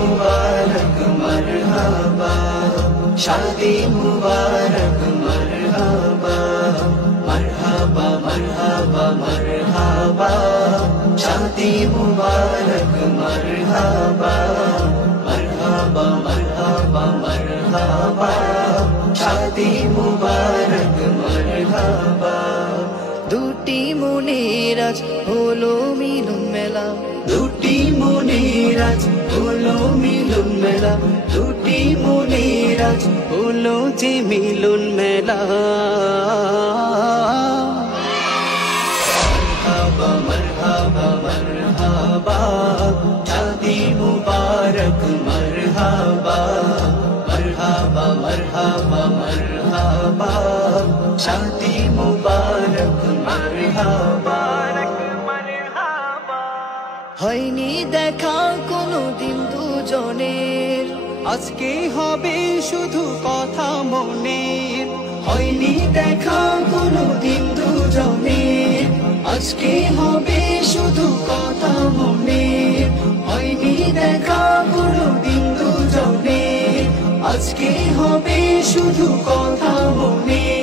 मुबारक मरहबा, शादी मुबारक मरहबा, मरहबा मरहबा मरहबा, शादी मुबारक मरहबा, मरहबा मरहबा मरहबा, शादी मुबारक मरहबा। দুটি মনের আজ হলো মিলন মেলা, দুটি মনের আজ হলো মিলন মেলা, দুটি মনের আজ হলো যে মিলন মেলা। মারহাবা মারহাবা মারহাবা, শাদি মুবারক মারহাবা, মারহাবা মারহাবা মারহাবা, শাদি মুবারক মারহাবা। হয়নি দেখা কোনদিন দুজনের, আজকে হবে শুধু কথা মনের। হয়নি দেখা কোনদিন দুজনের, আজকে হবে শুধু কথা মনের। হয়নি দেখা কোনদিন দুজনের, আজকে হবে শুধু কথা মনের।